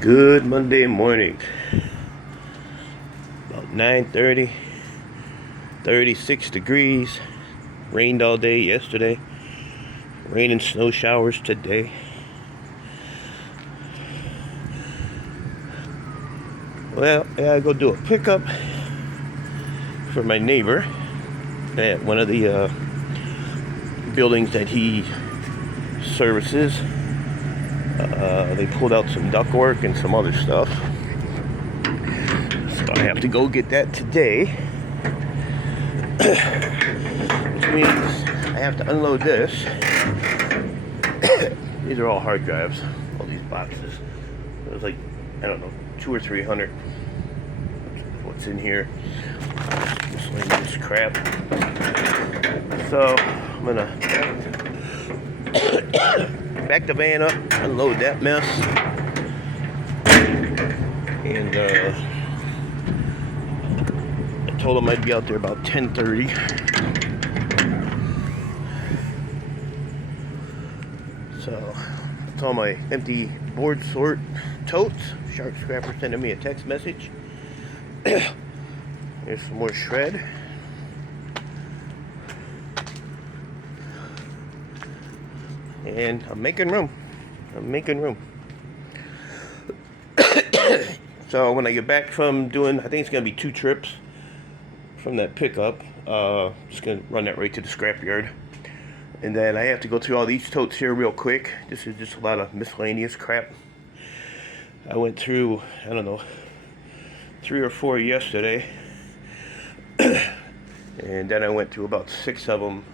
Good Monday morning. About 9:30, 36 degrees. Rained all day yesterday. Rain and snow showers today. Well, I gotta go do a pickup for my neighbor at one of the buildings that he services. They pulled out some ductwork and some other stuff. So I have to go get that today. Which means I have to unload this. These are all hard drives, all these boxes. It was like, I don't know, 200 or 300. What's in here? Miscellaneous crap. So I'm gonna back the van up, unload that mess, and I told him I'd be out there about 10:30. So that's all my empty board sort totes. Shark Scrapper sending me a text message. There's some more shred. And I'm making room. So when I get back from doing, I think it's going to be 2 trips from that pickup. Just going to run that right to the scrapyard. And then I have to go through all these totes here real quick. This is just a lot of miscellaneous crap. I went through, I don't know, 3 or 4 yesterday. And then I went through about 6 of them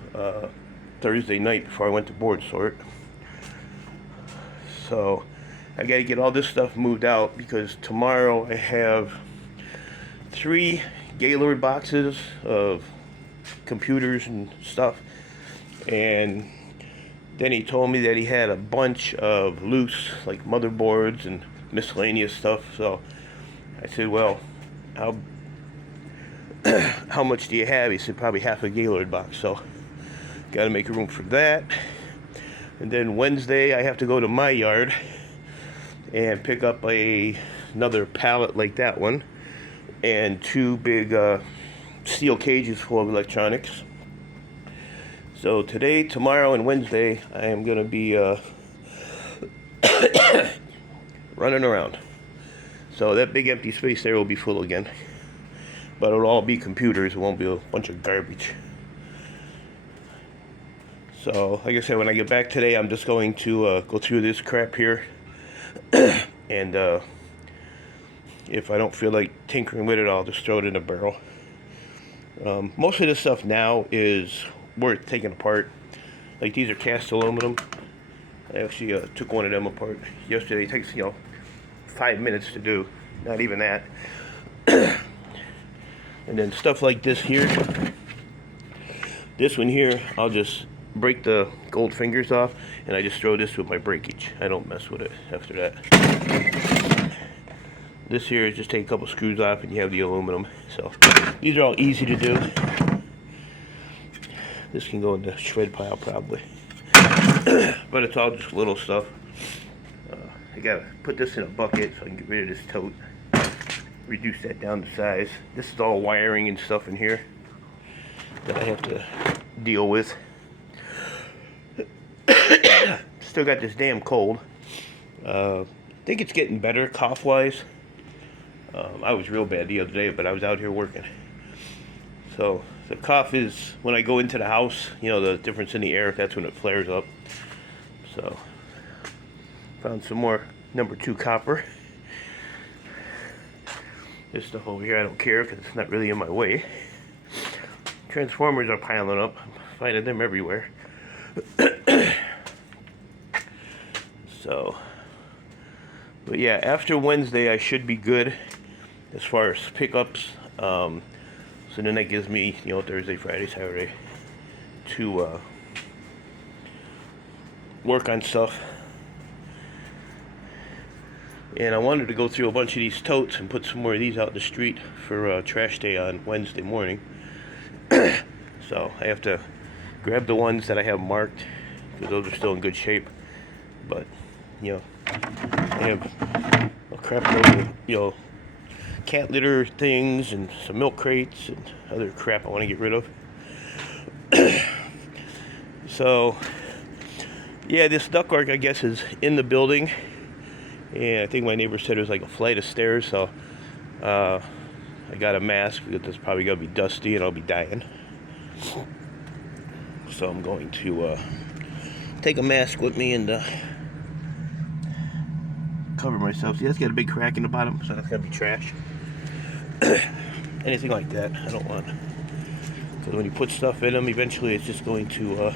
Thursday night before I went to board sort. So I got to get all this stuff moved out because tomorrow I have 3 Gaylord boxes of computers and stuff. And then he told me that he had a bunch of loose, like motherboards and miscellaneous stuff. So I said, well, how much do you have? He said, probably half a Gaylord box. So got to make room for that. And then Wednesday I have to go to my yard and pick up another pallet like that one and 2 big steel cages full of electronics. So today, tomorrow, and Wednesday I am going to be running around. So that big empty space there will be full again. But it'll all be computers. It won't be a bunch of garbage. So, like I said, when I get back today, I'm just going to go through this crap here. And if I don't feel like tinkering with it, I'll just throw it in a barrel. Most of this stuff now is worth taking apart. Like these are cast aluminum. I actually took one of them apart yesterday. It takes, 5 minutes to do. Not even that. And then stuff like this here. This one here, I'll just break the gold fingers off, and I just throw this with my breakage. I don't mess with it after that. This here is just take a couple screws off, and you have the aluminum. So these are all easy to do. This can go in the shred pile probably. But it's all just little stuff. I gotta put this in a bucket so I can get rid of this tote. Reduce that down to size. This is all wiring and stuff in here that I have to deal with. Still got this damn cold. I think it's getting better cough-wise. I was real bad the other day, but I was out here working. So the cough is when I go into the house, the difference in the air, that's when it flares up. So found some more number 2 copper. This stuff over here I don't care because it's not really in my way. Transformers are piling up. I'm finding them everywhere. So, but yeah, after Wednesday I should be good as far as pickups. So then that gives me, Thursday, Friday, Saturday to work on stuff. And I wanted to go through a bunch of these totes and put some more of these out in the street for trash day on Wednesday morning. So I have to grab the ones that I have marked because those are still in good shape. But, I have a crap load of, cat litter things and some milk crates and other crap I want to get rid of. So, yeah, this ductwork, I guess, is in the building. And I think my neighbor said it was like a flight of stairs, so I got a mask because it's probably going to be dusty and I'll be dying. So I'm going to take a mask with me and cover myself. See, that's got a big crack in the bottom, so that's going to be trash. Anything like that, I don't want. Because when you put stuff in them, eventually it's just going to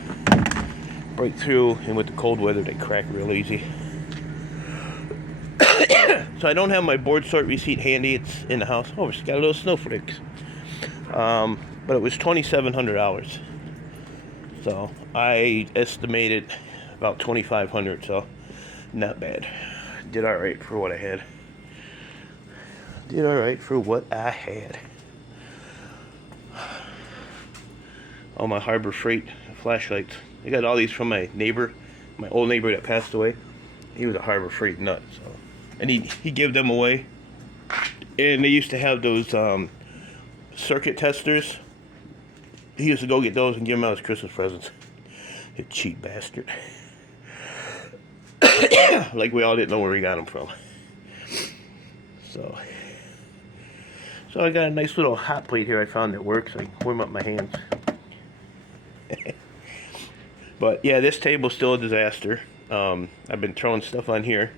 break through, and with the cold weather, they crack real easy. So I don't have my board sort receipt handy. It's in the house. Oh, it's got a little snowflakes. But it was $2,700. So I estimated about $2,500. So not bad. Did all right for what I had. Did all right for what I had. All my Harbor Freight flashlights. I got all these from my neighbor, my old neighbor that passed away. He was a Harbor Freight nut, so. And he gave them away. And they used to have those circuit testers. He used to go get those and give them out as Christmas presents. You cheap bastard. Like we all didn't know where we got them from. So I got a nice little hot plate here I found that works. I can warm up my hands. But yeah, this table's still a disaster. I've been throwing stuff on here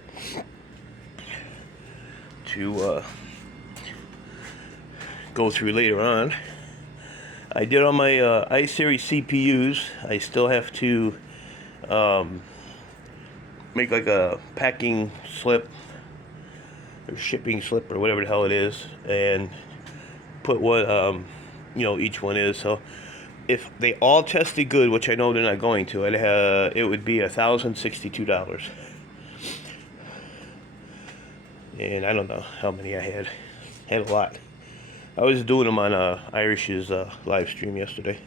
to go through later on. I did on my i-Series CPUs. I still have to make like a packing slip or shipping slip or whatever the hell it is, and put what each one is. So if they all tested good, which I know they're not going to, it would be $1,062. And I don't know how many I had. Had a lot. I was doing them on Irish's live stream yesterday,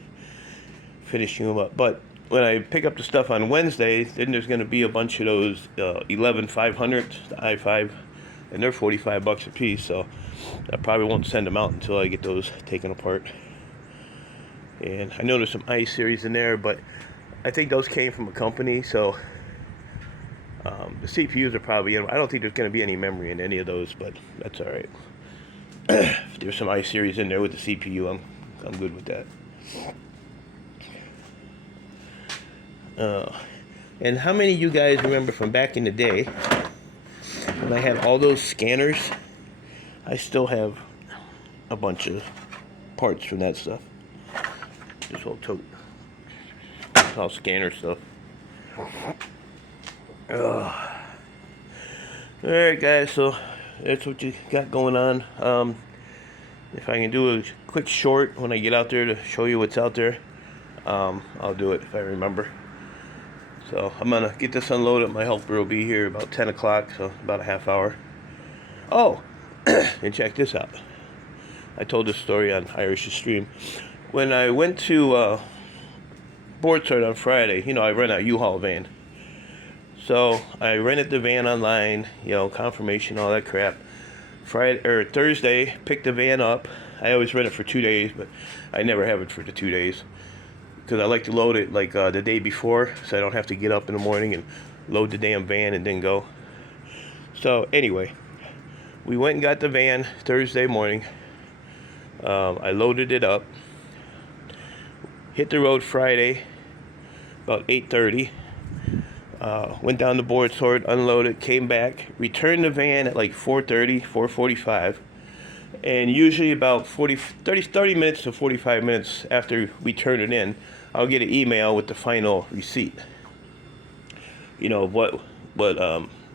finishing them up. But when I pick up the stuff on Wednesday, then there's going to be a bunch of those 11500s, the i5, and they're $45 a piece. So I probably won't send them out until I get those taken apart. And I know there's some i-Series in there, but I think those came from a company, so the CPUs are probably in. I don't think there's going to be any memory in any of those, but that's all right. If there's some i-Series in there with the CPU, I'm good with that. And how many of you guys remember from back in the day when I had all those scanners? I still have a bunch of parts from that stuff. This whole tote. It's all scanner stuff. Alright guys, so that's what you got going on. If I can do a quick short when I get out there to show you what's out there, I'll do it if I remember. So I'm gonna get this unloaded. My helper will be here about 10 o'clock, so about a half hour. Oh, and check this out. I told this story on Irish's stream. When I went to board sort on Friday, I rent a U-Haul van. So I rented the van online, confirmation, all that crap. Thursday, picked the van up. I always rent it for 2 days, but I never have it for the 2 days because I like to load it like the day before, so I don't have to get up in the morning and load the damn van and then go. So anyway, we went and got the van Thursday morning. I loaded it up. Hit the road Friday about 8:30. Went down the board sort, unloaded, came back, returned the van at like 4:30, 4:45. And usually about 30 minutes to 45 minutes after we turn it in, I'll get an email with the final receipt. What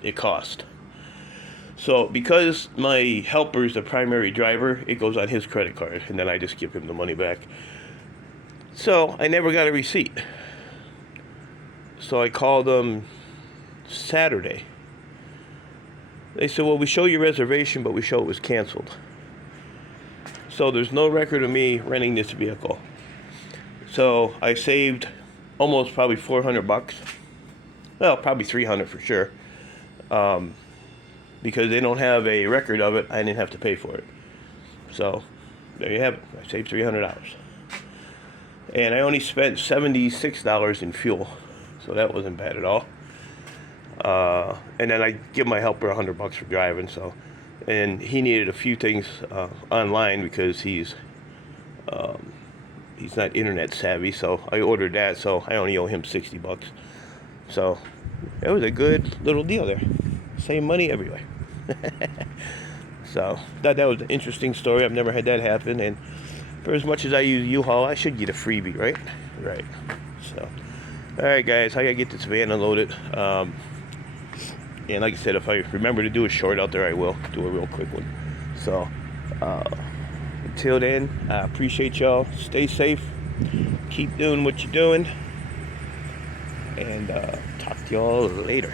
it cost. So because my helper is the primary driver, it goes on his credit card, and then I just give him the money back. So I never got a receipt. So I called them Saturday. They said, well, we show your reservation, but we show it was canceled. So there's no record of me renting this vehicle. So I saved almost probably $400. Well, probably $300 for sure. because they don't have a record of it, I didn't have to pay for it. So there you have it. I saved $300. And I only spent $76 in fuel. So that wasn't bad at all. And then I give my helper $100 for driving. So, and he needed a few things online because he's not internet savvy. So I ordered that. So I only owe him $60. So it was a good little deal there. Same money everywhere. So that was an interesting story. I've never had that happen. And for as much as I use U-Haul, I should get a freebie, right? Right. So, all right, guys, I gotta get this van unloaded. And like I said, if I remember to do a short out there, I will do a real quick one. So, until then, I appreciate y'all. Stay safe. Keep doing what you're doing. And talk to y'all later.